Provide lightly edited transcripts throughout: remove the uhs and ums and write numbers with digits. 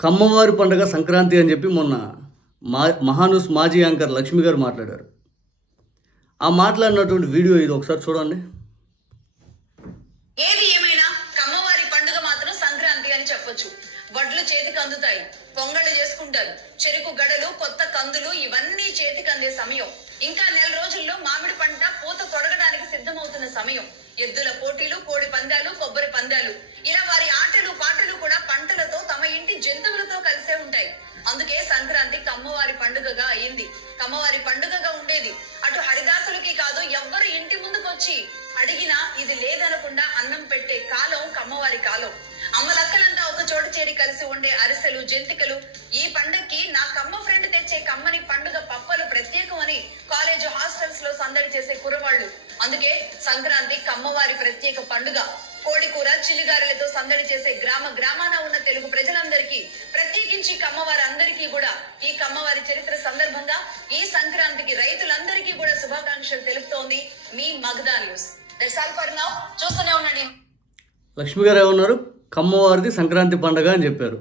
కమ్మవారి పండుగ సంక్రాంతి అని చెప్పి మొన్న మహాన్యూస్ మాజీ యాంకర్ లక్ష్మి గారు మాట్లాడారు. ఆ మాట్లాడినటువంటి వీడియో ఇది ఒకసారి చూడండి. ఏది ఏమైనా కమ్మవారి పండుగ మాత్రం సంక్రాంతి అని చెప్పొచ్చు. వడ్లు చేతికి అందుతాయి, పొంగళ్ళు చేసుకుంటారు, చెరుకు గడలు, కొత్త కందులు ఇవన్నీ చేతికి అందే సమయం. ఇంకా నెల రోజుల్లో మామిడి పంట పూత తొడగడానికి సిద్ధమవుతున్న సమయం. ఎద్దుల పోటీలు, కోడి పందాలు, కొబ్బరి పందాలు, ఇలా వారి ఆటలు పాటలు కూడా పంటలతో, తమ ఇంటి జంతువులతో కలిసే ఉంటాయి. అందుకే సంక్రాంతి కమ్మవారి పండుగగా అయింది. కమ్మవారి పండుగగా ఉండేది. అటు హరిదాసులకి కాదు, ఎవ్వరు ఇంటి ముందుకు వచ్చి అడిగినా ఇది లేదనకుండా అన్నం పెట్టే కాలం కమ్మవారి కాలం. అమ్మలక్కలంతా ఒక చోటు చేరి కలిసి ఉండే అరిసెలు, జంతికలు. ఈ పండుగకి నా కమ్మ ఫ్రెండ్ తెచ్చే కమ్మని పండుగ పప్పలు ప్రత్యేకం అని కాలేజ్ హాస్టల్స్ లో సందడి చేసే కురవాళ్ళు. అందుకే సంక్రాంతి కమ్మవారి ప్రత్యేక పండుగ. కోడి కూర, చిల్లిగారెలతో సందడి చేసే గ్రామాన ఉన్న తెలుగు ప్రజలందరికీ, ప్రత్యేకించి కమ్మవారి అందరికీ కూడా ఈ కమ్మవారి చరిత్ర సందర్భంగా ఈ సంక్రాంతికి రైతులందరికీ కూడా శుభాకాంక్షలు తెలుపుతోంది మీ Magadha news. That's all for now. చూస్తూనే ఉండండి. లక్ష్మి గారు ఏమన్నారు? కమ్మవారిది సంక్రాంతి పండుగ అని చెప్పారు.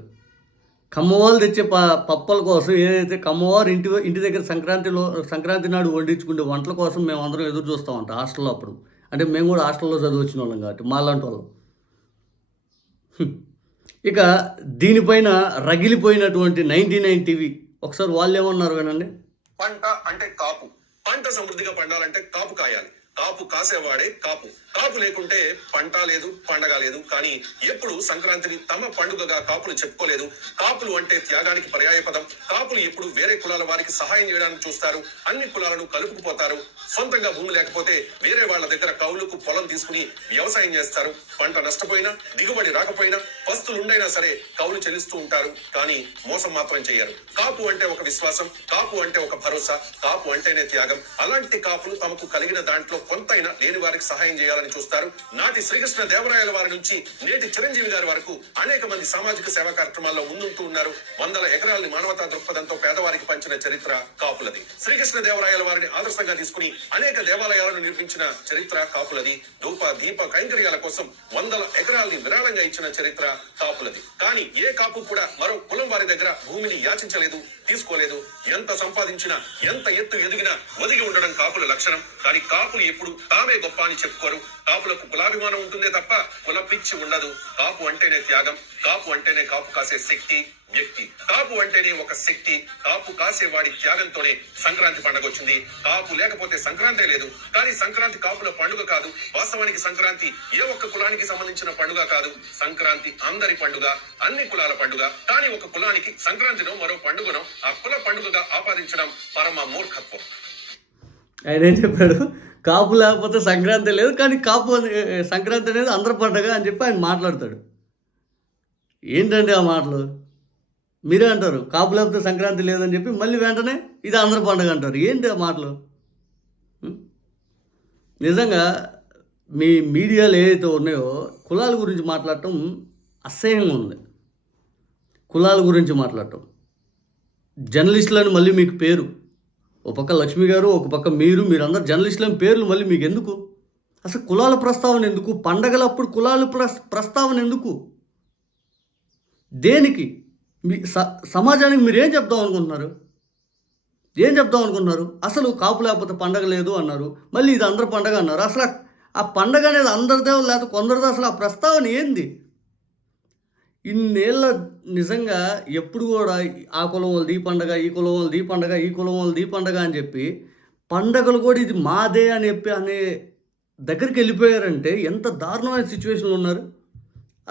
కమ్మవాళ్ళు తెచ్చే పప్పల కోసం, ఏదైతే కమ్మవారు ఇంటి దగ్గర సంక్రాంతి నాడు వండించుకునే వంటల కోసం మేము అందరం ఎదురు చూస్తామంట హాస్టల్లో. అప్పుడు అంటే మేము కూడా హాస్టల్లో చదివి వచ్చిన వాళ్ళం కాబట్టి మాలాంటి వాళ్ళం. ఇక దీనిపైన రగిలిపోయినటువంటి 99 టీవీ ఒకసారి వాళ్ళు ఏమన్నారు వినండి. పంట అంటే కాపు. పంట సమృద్ధిగా పండాలంటే కాపు కాయాలి. కాపు కాసేవాడే కాపు. కాపు లేకుంటే పంట లేదు, పండగ లేదు. కానీ ఎప్పుడు సంక్రాంతిని తమ పండుగగా కాపులు చెప్పుకోలేదు. కాపులు అంటే త్యాగానికి పర్యాయ పదం. కాపులు ఎప్పుడు వేరే కులాల వారికి సహాయం చేయడానికి చూస్తారు. అన్ని కులాలను కలుపుకుపోతారు. సొంతంగా భూమి లేకపోతే వేరే వాళ్ళ దగ్గర కౌలుకు పొలం తీసుకుని వ్యవసాయం చేస్తారు. పంట నష్టపోయినా, దిగుబడి రాకపోయినా, పస్తులుండైనా సరే కౌలు చెల్లిస్తూ ఉంటారు. కానీ మోసం మాత్రం చేయరు. కాపు అంటే ఒక విశ్వాసం, కాపు అంటే ఒక భరోసా, కాపు అంటేనే త్యాగం. అలాంటి కాపులు తమకు కలిగిన దాంట్లో కొంతైనా లేని వారికి సహాయం చేయాలని చూస్తారు. నాటి శ్రీకృష్ణ దేవరాయల వారి నుంచి నేటి చిరంజీవి గారి వరకు అనేక మంది సామాజిక సేవా కార్యక్రమాల్లో ముందుంటూ ఉన్నారు. 100 ఎకరాల్ని మానవతా దృక్పథంతో పేదవారికి పంచిన చరిత్ర కాపులది. శ్రీకృష్ణ దేవరాయల వారిని ఆదర్శంగా తీసుకుని అనేక దేవాలయాలను నిర్మించిన చరిత్ర కాపులది. ధూప దీప కైంకర్యాల కోసం 100 ఎకరాల్ని విరాళంగా ఇచ్చిన చరిత్ర కాపులది. కానీ ఏ కాపు కూడా మరో కులం వారి దగ్గర భూమిని యాచించలేదు, తీసుకోలేదు. ఎంత సంపాదించినా, ఎంత ఎత్తు ఎదిగినా ఒదిగి ఉండడం కాపుల లక్షణం. కానీ కాపులు ఎప్పుడు తామే గొప్ప అని చెప్పుకోరు. కాపులకు కులాభిమానం ఉంటుందే తప్ప కుల పిచ్చి ఉండదు. కాపు అంటేనే త్యాగం. కాపు అంటేనే కాపు కాసే శక్తి, వ్యక్తి. కాపు అంటేనే ఒక శక్తి. కాపు కాసే వాడి త్యాగంతోనే సంక్రాంతి పండుగ వచ్చింది. కాపు లేకపోతే సంక్రాంతే లేదు. కానీ సంక్రాంతి కాపుల పండుగ కాదు. వాస్తవానికి సంక్రాంతి ఏ ఒక్క కులానికి సంబంధించిన పండుగ కాదు. సంక్రాంతి అందరి పండుగ, అన్ని కులాల పండుగ. కానీ ఒక కులానికి సంక్రాంతినో మరో పండుగనో ఆ కుల పండుగగా ఆపాదించడం పరమ మూర్ఖత్వం. ఆయన ఏం చెప్పాడు? కాపు లేకపోతే సంక్రాంతి లేదు, కానీ సంక్రాంతి అనేది అందరి పండుగ అని చెప్పి ఆయన మాట్లాడతాడు. ఏంటండి ఆ మాటలు? మీరే అంటారు కాపు లేకపోతే సంక్రాంతి లేదని చెప్పి, మళ్ళీ వెంటనే ఇది అందరి పండుగ అంటారు. ఏంటి ఆ మాటలు? నిజంగా మీ మీడియాలు ఏదైతే ఉన్నాయో కులాల గురించి మాట్లాడటం అసహ్యంగా ఉంది. కులాల గురించి మాట్లాడటం, జర్నలిస్టులని మళ్ళీ మీకు పేరు, ఒక పక్క లక్ష్మి గారు, ఒక పక్క మీరందరూ జర్నలిస్టులని పేర్లు మళ్ళీ మీకు ఎందుకు? అసలు కులాల ప్రస్తావన ఎందుకు? పండగలప్పుడు కులాల ప్రస్తావన ఎందుకు? దేనికి? మీ సమాజానికి మీరు ఏం చెప్దాం అనుకుంటున్నారు? అసలు కాపు లేకపోతే పండగ లేదు అన్నారు, మళ్ళీ ఇది అందరి పండగ అన్నారు. అసలు ఆ పండగ అనేది అందరిదే లేకపోతే కొందరిదో? అసలు ఆ ప్రస్తావన ఏంది? ఇన్నేళ్ళ నిజంగా ఎప్పుడు కూడా ఆ కులం వాళ్ళది ఈ పండగ, ఈ కులం వాళ్ళది ఈ పండగ, ఈ కులం వాళ్ళది ఈ పండగ అని చెప్పి పండగలు కూడా ఇది మాదే అని చెప్పి అనే దగ్గరికి వెళ్ళిపోయారంటే ఎంత దారుణమైన సిచ్యువేషన్లో ఉన్నారు.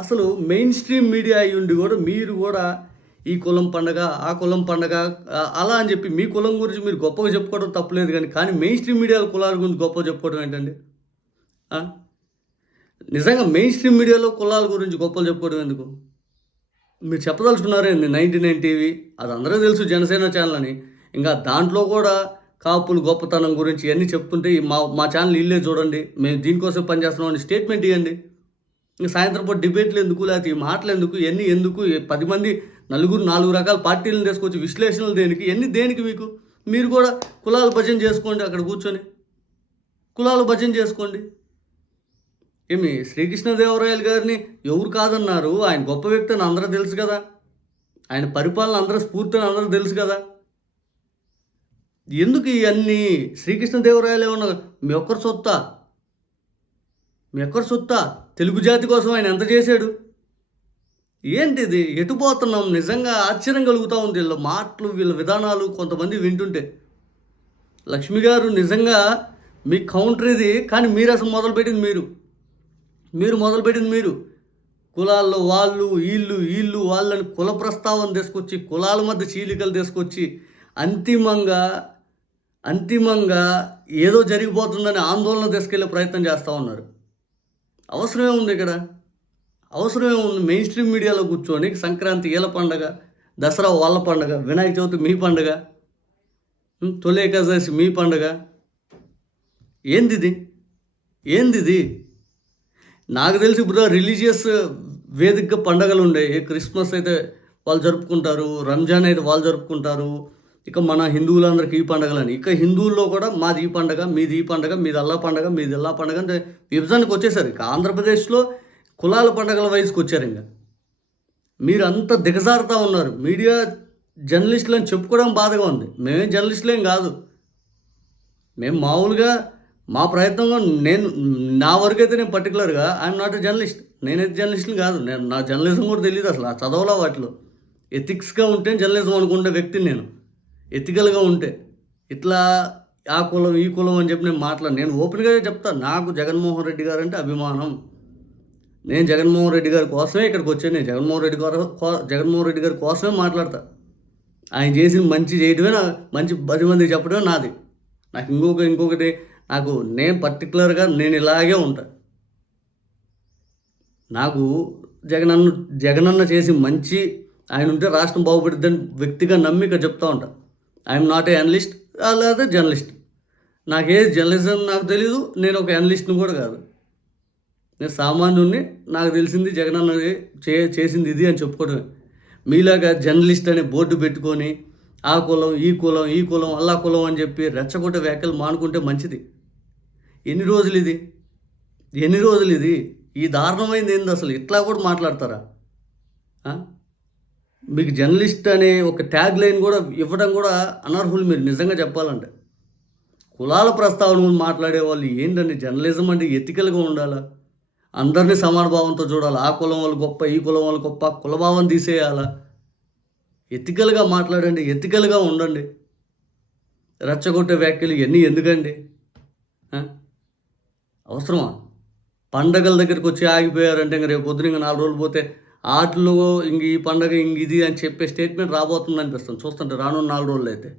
అసలు మెయిన్ స్ట్రీమ్ మీడియా అయ్యి ఉండి కూడా మీరు కూడా ఈ కులం పండగ, ఆ కులం పండగ అలా అని చెప్పి మీ కులం గురించి మీరు గొప్పగా చెప్పుకోవడం తప్పలేదు. కానీ మెయిన్ స్ట్రీమ్ మీడియాలో కులాల గురించి గొప్పగా చెప్పుకోవడం ఏంటండి? నిజంగా మెయిన్ స్ట్రీమ్ మీడియాలో కులాల గురించి గొప్పలు చెప్పుకోవడం ఎందుకు? మీరు చెప్పదలుచుకున్నారేంది? 99 టీవీ అది అందరూ తెలుసు, జనసేన ఛానల్ అని. ఇంకా దాంట్లో కూడా కాపులు గొప్పతనం గురించి ఇవన్నీ చెప్తుంటే మా ఛానల్ ఇల్లే చూడండి, మేము దీనికోసం పనిచేస్తున్నాం అని స్టేట్మెంట్ ఇవ్వండి. ఇంకా సాయంత్రం పూట డిబేట్లు ఎందుకు, లేకపోతే ఈ మాటలు ఎందుకు, ఇవన్నీ ఎందుకు? 10 మంది 4 రకాల పార్టీలను తీసుకొచ్చి విశ్లేషణలు దేనికి? ఇవన్నీ దేనికి మీకు? మీరు కూడా కులాల భజన చేసుకోండి, అక్కడ కూర్చొని కులాల భజన చేసుకోండి. ఏమి శ్రీకృష్ణదేవరాయలు గారిని ఎవరు కాదన్నారు? ఆయన గొప్ప వ్యక్తి అని అందరూ తెలుసు కదా. ఆయన పరిపాలన అందరూ స్ఫూర్తిని అందరూ తెలుసు కదా. ఎందుకు ఇవన్నీ? శ్రీకృష్ణదేవరాయలు ఏమన్నా మీ ఒక్కరి సొత్తా? మీ ఒక్కరి సొత్తా? తెలుగు జాతి కోసం ఆయన ఎంత చేశాడు? ఏంటిది? ఎటు పోతున్నాం? నిజంగా ఆశ్చర్యం కలుగుతూ ఉంది వీళ్ళ మాటలు, వీళ్ళ విధానాలు కొంతమంది వింటుంటే. లక్ష్మి గారు నిజంగా మీ కౌంటర్ ఇది, కానీ మీరు అసలు మొదలుపెట్టింది మీరు కులాల్లో వాళ్ళు వీళ్ళు వాళ్ళని కుల ప్రస్తావన తీసుకొచ్చి, కులాల మధ్య చీలికలు తీసుకొచ్చి అంతిమంగా ఏదో జరిగిపోతుందని ఆందోళన తీసుకెళ్లే ప్రయత్నం చేస్తూ ఉన్నారు. అవసరమే ఉంది ఇక్కడ? అవసరమే ఉంది? మెయిన్ స్ట్రీమ్ మీడియాలో కూర్చొని సంక్రాంతి వీళ్ళ పండగ, దసరా వాళ్ళ పండగ, వినాయక చవితి మీ పండగ, తొలి ఏకాదశి మీ పండగ. ఏందిది? నాకు తెలిసి ఇప్పుడు రిలీజియస్ వేదికగా పండగలు ఉండేవి. క్రిస్మస్ అయితే వాళ్ళు జరుపుకుంటారు, రంజాన్ అయితే వాళ్ళు జరుపుకుంటారు, ఇక మన హిందువులందరికీ ఈ పండగలని. ఇక హిందువుల్లో కూడా మాది ఈ పండగ, మీది ఈ పండగ, మీది అల్లా పండగ, మీది అల్లా పండగ అంటే విభజనకు వచ్చేసారు. ఇక ఆంధ్రప్రదేశ్లో కులాల పండగల వయసుకు వచ్చారు. ఇంకా మీరు అంత దిగజారుతూ ఉన్నారు. మీడియా జర్నలిస్టులు అని చెప్పుకోవడం బాధగా ఉంది. మేమేం జర్నలిస్టులేం కాదు. మేము మామూలుగా మా ప్రయత్నంగా నా వరకు అయితే నేను పర్టికులర్గా ఐఎమ్ నాట్ ఎ జర్నలిస్ట్. నేనైతే జర్నలిస్ట్ని కాదు. నా జర్నలిజం కూడా తెలియదు అసలు. ఆ చదవలా వాటిలో. ఎథిక్స్గా ఉంటే జర్నలిజం అనుకునే వ్యక్తిని నేను. ఎథికల్గా ఉంటే ఇట్లా ఆ కులం ఈ కులం అని చెప్పి నేను ఓపెన్గా చెప్తాను. నాకు జగన్మోహన్ రెడ్డి గారు అంటే అభిమానం. నేను జగన్మోహన్ రెడ్డి గారి కోసమే ఇక్కడికి వచ్చాను. నేను జగన్మోహన్ రెడ్డి గారి కోసమే మాట్లాడతా. ఆయన చేసిన మంచి చేయడమే మంచి 10 మందికి చెప్పడమే నాది. నాకు ఇంకొకటి నేను పర్టికులర్గా నేను ఇలాగే ఉంటా. నాకు జగనన్న చేసి మంచి ఆయన ఉంటే రాష్ట్రం బాగుపడుతుందని వ్యక్తిగా నమ్మి ఇక్కడ చెప్తా ఉంటా. ఐఎమ్ నాట్ ఏ అనలిస్ట్ లేదా జర్నలిస్ట్. జర్నలిజం నాకు తెలీదు. నేను ఒక అనలిస్ట్ని కూడా కాదు. నేను సామాన్యుడిని. నాకు తెలిసింది జగనన్న చేసింది ఇది అని చెప్పుకోవడమే. మీలాగా జర్నలిస్ట్ అనే బోర్డు పెట్టుకొని ఆ కులం ఈ కులం అల్లా కులం అని చెప్పి రెచ్చగొట్టే వ్యాఖ్యలు మానుకుంటే మంచిది. ఎన్ని రోజులు ఇది? ఈ దారుణమైంది ఏంది అసలు? ఇట్లా కూడా మాట్లాడతారా? మీకు జర్నలిస్ట్ అనే ఒక ట్యాగ్ లైన్ కూడా ఇవ్వడం కూడా అనర్హులు మీరు నిజంగా చెప్పాలంటే. కులాల ప్రస్తావన మాట్లాడే వాళ్ళు ఏంటండి? జర్నలిజం అంటే ఎథికల్గా ఉండాలా? అందరినీ సమానభావంతో చూడాలి. ఆ కులం వాళ్ళు గొప్ప, ఈ కులం వాళ్ళు గొప్ప, కులభావం తీసేయాలా? ఎథికల్గా మాట్లాడండి, ఎథికల్గా ఉండండి. రెచ్చగొట్టే వ్యాఖ్యలు ఇవన్నీ ఎందుకండి? అవసరమా? పండగల దగ్గరికి వచ్చి ఆగిపోయారంటే ఇంక రేపు పొద్దున 4 రోజులు పోతే ఆటలు ఇంక ఈ పండగ ఇంక ఇది అని చెప్పే స్టేట్మెంట్ రాబోతుంది అనిపిస్తుంది చూస్తుంటే రానున్న 4 రోజులు అయితే.